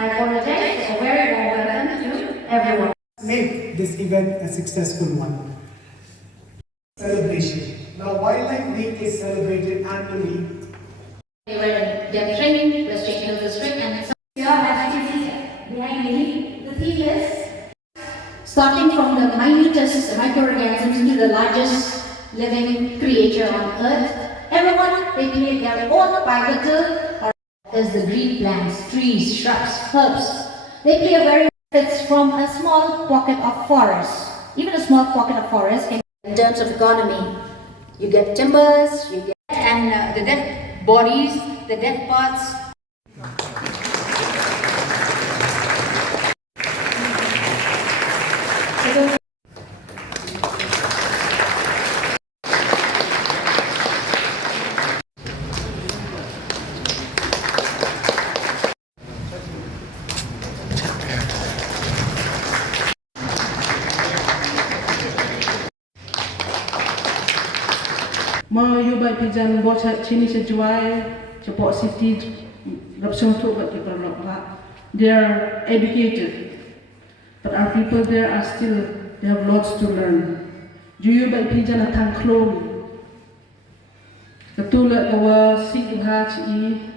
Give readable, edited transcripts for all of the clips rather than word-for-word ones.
I apologize. A very warm welcome to everyone. Make this event a successful one. Celebration. Now, Wildlife Week is celebrated annually. They were in their training, West Hill District, and some activities behind me. The theme is starting from the minutest microorganisms to the largest living creature on Earth. Everyone, they play their own pivotal or as the green plants, trees, shrubs, herbs. They play a very fits from a small pocket of forest. Even a small pocket of forest can, in terms of economy, you get timbers, you get and the dead bodies, the dead parts. Ma yu bai pijan bo chini sejuai cepo city rapsong tu bat kita. They are educated, but our people there are still, they have lots to learn. Juyu bai pijan atang klong. Katula kawa sing hachi.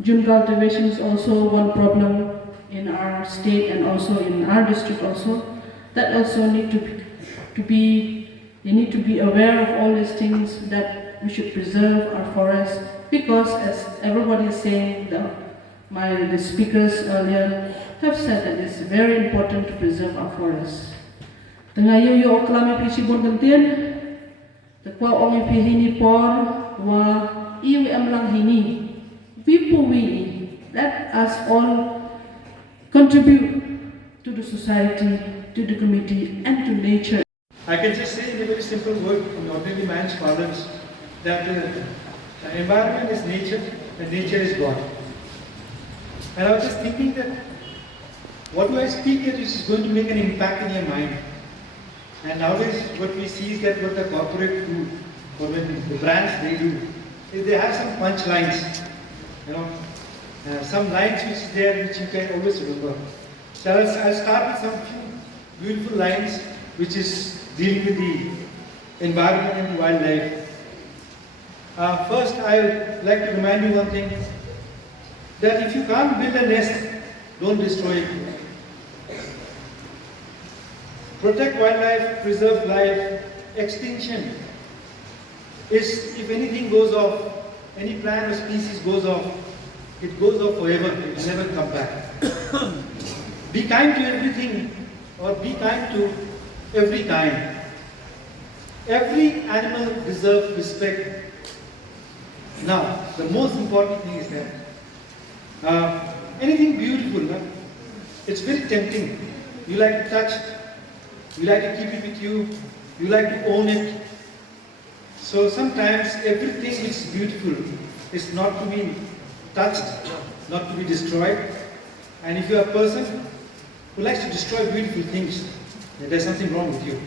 June cultivation is also one problem in our state and also in our district also. That also need to be. You need to be aware of all these things, that we should preserve our forests, because as everybody is saying, the speakers earlier have said that it's very important to preserve our forests. Tengayo yo oklame pisibon gantian, tekwa ongi pihini por wa iwi amlang hini, wipuwi. Let us all contribute to the society, to the community, and to nature. I can just say in a very simple word, in ordinary man's parlance, that the environment is nature and nature is God. And I was just thinking that what do I speak here is going to make an impact in your mind. And nowadays what we see is that what the corporate do, or when the brands they do, is they have some punch lines, some lines which is there which you can always remember. So I'll start with some few beautiful lines which is dealing with the environment and wildlife. First, I would like to remind you one thing, that if you can't build a nest, don't destroy it. Protect wildlife, preserve life. Extinction is, if anything goes off, any plant or species goes off, it goes off forever, it will never come back. Be kind to everything, or be kind to every kind. Every animal deserves respect. Now, the most important thing is that anything beautiful, it's very tempting. You like to touch, you like to keep it with you, you like to own it. So sometimes everything which is beautiful is not to be touched, not to be destroyed. And if you are a person who likes to destroy beautiful things, there's something wrong with you.